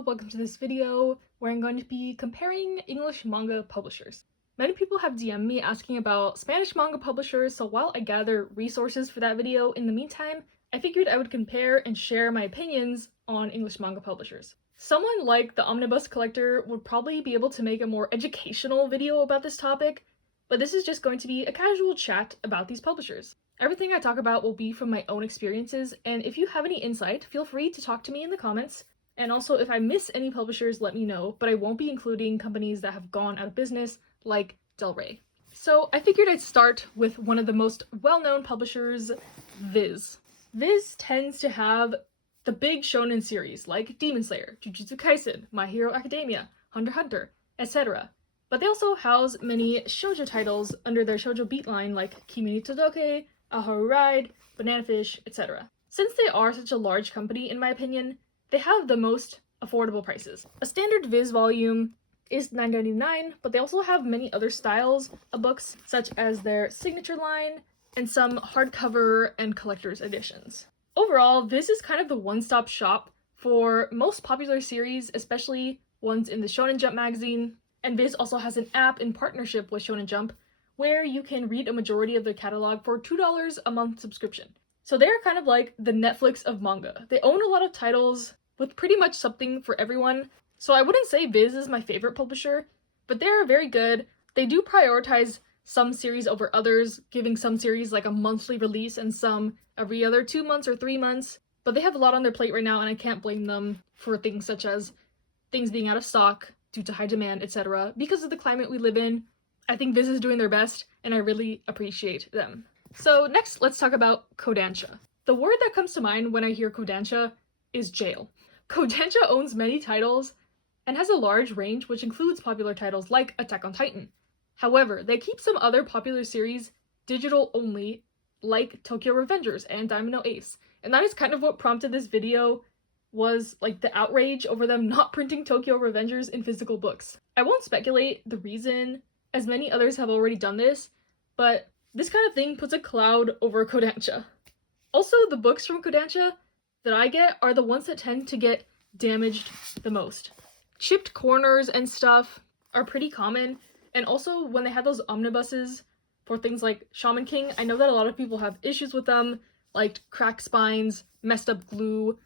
Denpa, welcome to this video where I'm going to be comparing English manga publishers. Many people have DM'd me asking about Spanish manga publishers, so while I gather resources for that video, in the meantime, I figured I would compare and share my opinions on English manga publishers. Someone like the Omnibus Collector would probably be able to make a more educational video about this topic, but this is just going to be a casual chat about these publishers. Everything I talk about will be from my own experiences, and if you have any insight, feel free to talk to me in the comments. And also, if I miss any publishers, let me know, but I won't be including companies that have gone out of business, like Del Rey. So I figured I'd start with one of the most well-known publishers, Viz. Viz tends to have the big shonen series, like Demon Slayer, Jujutsu Kaisen, My Hero Academia, Hunter x Hunter, etc. But they also house many shoujo titles under their shoujo beat line, like Kimi ni Todoke, Aharu Ride, Banana Fish, etc. Since they are such a large company, in my opinion, they have the most affordable prices. A standard Viz volume is $9.99, but they also have many other styles of books, such as their signature line and some hardcover and collector's editions. Overall, Viz is kind of the one-stop shop for most popular series, especially ones in the Shonen Jump magazine, and Viz also has an app in partnership with Shonen Jump where you can read a majority of their catalog for $2 a month subscription. So they're kind of like the Netflix of manga. They own a lot of titles with pretty much something for everyone. So I wouldn't say Viz is my favorite publisher, but they're very good. They do prioritize some series over others, giving some series like a monthly release and some every other 2 months or 3 months. But they have a lot on their plate right now, and I can't blame them for things such as things being out of stock due to high demand, etc. Because of the climate we live in, I think Viz is doing their best, and I really appreciate them. So next, let's talk about Kodansha. The word that comes to mind when I hear Kodansha is jail. Kodansha owns many titles and has a large range, which includes popular titles like Attack on Titan. However, they keep some other popular series digital only, like Tokyo Revengers and Diamond No Ace. And that is kind of what prompted this video, was like the outrage over them not printing Tokyo Revengers in physical books. I won't speculate the reason, as many others have already done this, but this kind of thing puts a cloud over Kodansha. Also, the books from Kodansha that I get are the ones that tend to get damaged the most. Chipped corners and stuff are pretty common, and also when they have those omnibuses for things like Shaman King, I know that a lot of people have issues with them, like cracked spines, messed up glue,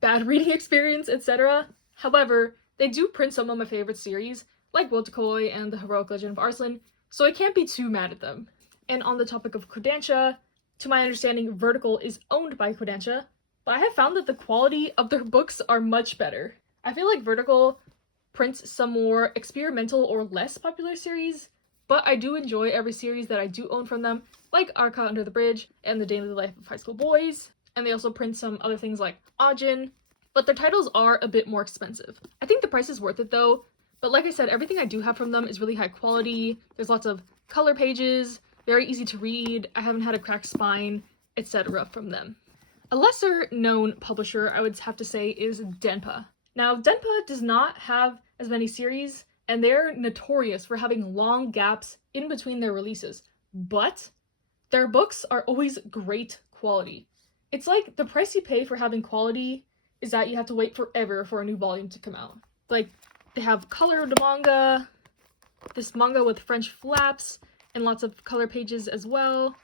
bad reading experience, etc. However, they do print some of my favorite series, like Wotakoi and the Heroic Legend of Arslan, so I can't be too mad at them. And on the topic of Kodansha, to my understanding, Vertical is owned by Kodansha, but I have found that the quality of their books are much better. I feel like Vertical prints some more experimental or less popular series, but I do enjoy every series that I do own from them, like Arca Under the Bridge and The Daily Life of High School Boys, and they also print some other things like Ajin, but their titles are a bit more expensive. I think the price is worth it though, but like I said, everything I do have from them is really high quality. There's lots of color pages, very easy to read, I haven't had a cracked spine, etc. from them. A lesser known publisher I would have to say is Denpa. Now, Denpa does not have as many series, and they're notorious for having long gaps in between their releases, but their books are always great quality. It's like the price you pay for having quality is that you have to wait forever for a new volume to come out. Like, they have colored manga, this manga with French flaps, and lots of color pages as well.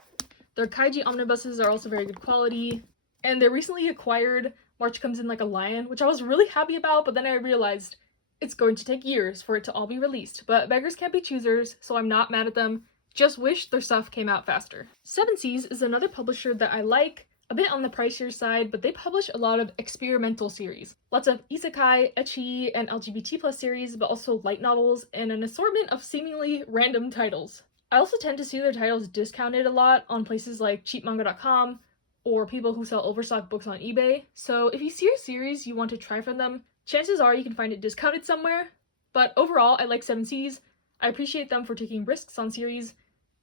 Their kaiji omnibuses are also very good quality, and they recently acquired March Comes In Like a Lion, which I was really happy about, but then I realized it's going to take years for it to all be released. But beggars can't be choosers, so I'm not mad at them, just wish their stuff came out faster. Seven Seas is another publisher that I like, a bit on the pricier side, but they publish a lot of experimental series. Lots of isekai, ecchi, and LGBT+ series, but also light novels, and an assortment of seemingly random titles. I also tend to see their titles discounted a lot on places like cheapmanga.com, or people who sell overstock books on eBay, so if you see a series you want to try from them, chances are you can find it discounted somewhere. But overall, I like Seven Seas. I appreciate them for taking risks on series,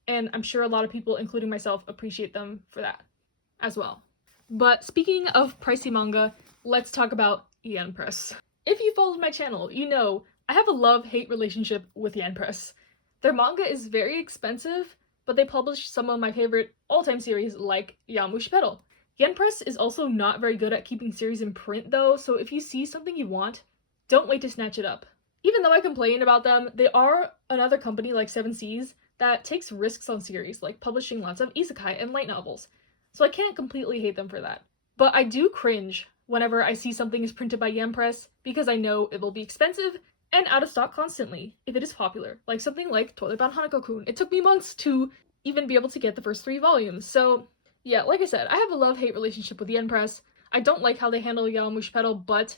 and I'm sure a lot of people, including myself, appreciate them for that as well. But speaking of pricey manga, let's talk about Yen Press. If you followed my channel, you know I have a love-hate relationship with Yen Press. Their manga is very expensive, but they publish some of my favorite all-time series like Yamushi Pedal. Yen Press is also not very good at keeping series in print though, so if you see something you want don't wait to snatch it up. Even though I complain about them, they are another company like 7Seas that takes risks on series, like publishing lots of isekai and light novels. So I can't completely hate them for that. But I do cringe whenever I see something is printed by Yen Press because I know it will be expensive and out of stock constantly if it is popular. Like something like Toilet Bound Hanako-kun. It took me months to even be able to get the first 3 volumes. So yeah, like I said, I have a love-hate relationship with Yen Press. I don't like how they handle Yowamushi Pedal, but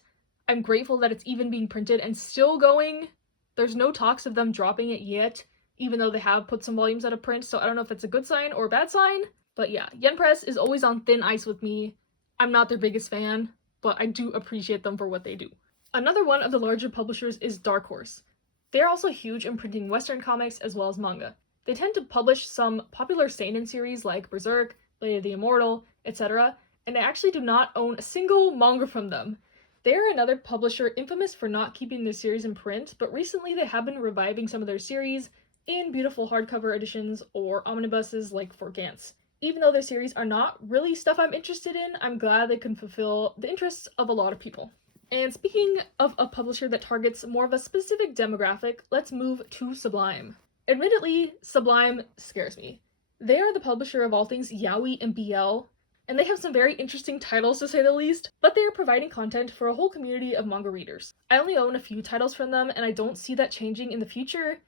I'm grateful that it's even being printed and still going. There's no talks of them dropping it yet, even though they have put some volumes out of print, so I don't know if that's a good sign or a bad sign. But yeah, Yen Press is always on thin ice with me. I'm not their biggest fan, but I do appreciate them for what they do. Another one of the larger publishers is Dark Horse. They're also huge in printing Western comics as well as manga. They tend to publish some popular seinen series like Berserk, Blade of the Immortal, etc., and I actually do not own a single manga from them. They're another publisher infamous for not keeping their series in print, but recently they have been reviving some of their series in beautiful hardcover editions or omnibuses like for Gantz. Even though their series are not really stuff I'm interested in, I'm glad they can fulfill the interests of a lot of people. And speaking of a publisher that targets more of a specific demographic, let's move to Sublime. Admittedly, Sublime scares me. They are the publisher of all things yaoi and BL, and they have some very interesting titles to say the least, but they are providing content for a whole community of manga readers. I only own a few titles from them, and I don't see that changing in the future.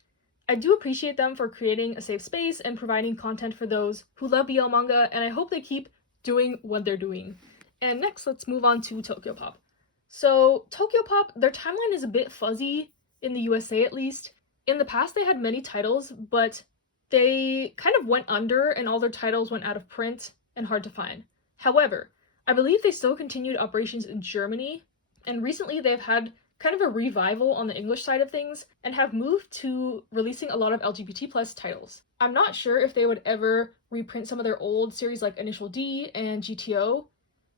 I do appreciate them for creating a safe space and providing content for those who love BL manga, and I hope they keep doing what they're doing. And next, let's move on to Tokyopop. So, Tokyopop, their timeline is a bit fuzzy, in the USA at least. In the past, they had many titles, but they kind of went under and all their titles went out of print and hard to find. However, I believe they still continued operations in Germany, and recently they've had kind of a revival on the English side of things and have moved to releasing a lot of LGBT plus titles. I'm not sure if they would ever reprint some of their old series like Initial D and GTO,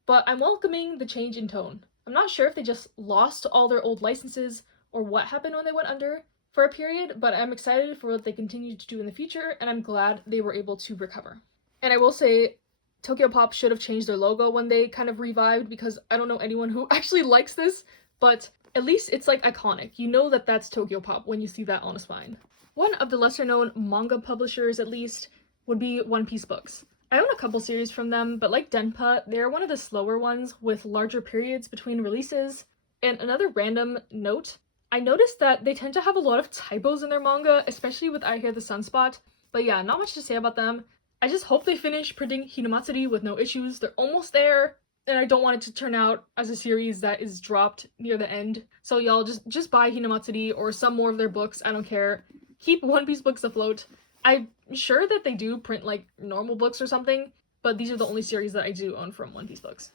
but I'm welcoming the change in tone. I'm not sure if they just lost all their old licenses or what happened when they went under for a period, but I'm excited for what they continue to do in the future, and I'm glad they were able to recover. And I will say, Tokyopop should have changed their logo when they kind of revived, because I don't know anyone who actually likes this, but at least it's like iconic. You know that that's Tokyopop when you see that on a spine. One of the lesser known manga publishers, at least, would be One Piece Books. I own a couple series from them, but like Denpa, they're one of the slower ones with larger periods between releases. And another random note, I noticed that they tend to have a lot of typos in their manga, especially with I Hear the Sunspot. But yeah, not much to say about them. I just hope they finish printing Hinamatsuri with no issues. They're almost there, and I don't want it to turn out as a series that is dropped near the end. So y'all just buy Hinamatsuri or some more of their books, I don't care. Keep One Piece Books afloat. I'm sure that they do print like normal books or something, but these are the only series that I do own from One Piece Books.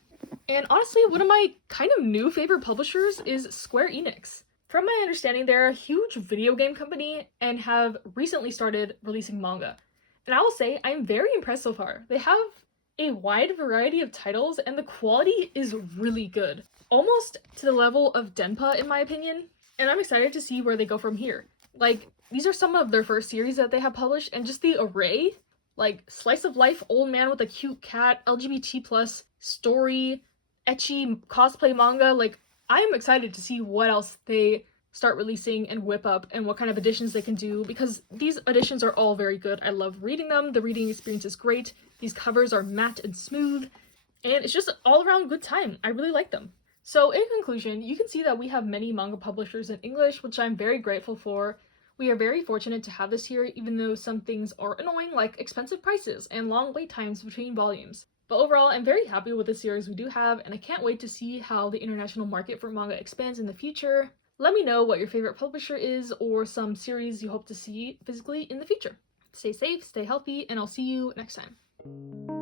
And honestly, one of my kind of new favorite publishers is Square Enix. From my understanding, they're a huge video game company and have recently started releasing manga. And I will say, I'm very impressed so far. They have a wide variety of titles and the quality is really good. Almost to the level of Denpa in my opinion. And I'm excited to see where they go from here. Like, these are some of their first series that they have published, and just the array, like slice of life old man with a cute cat, LGBT plus story, ecchi cosplay manga, like I am excited to see what else they start releasing and whip up and what kind of editions they can do, because these editions are all very good. I love reading them, the reading experience is great, these covers are matte and smooth, and it's just an all-around good time. I really like them. So in conclusion, you can see that we have many manga publishers in English, which I'm very grateful for. We are very fortunate to have this here, even though some things are annoying, like expensive prices and long wait times between volumes. But overall, I'm very happy with the series we do have, and I can't wait to see how the international market for manga expands in the future. Let me know what your favorite publisher is, or some series you hope to see physically in the future. Stay safe, stay healthy, and I'll see you next time.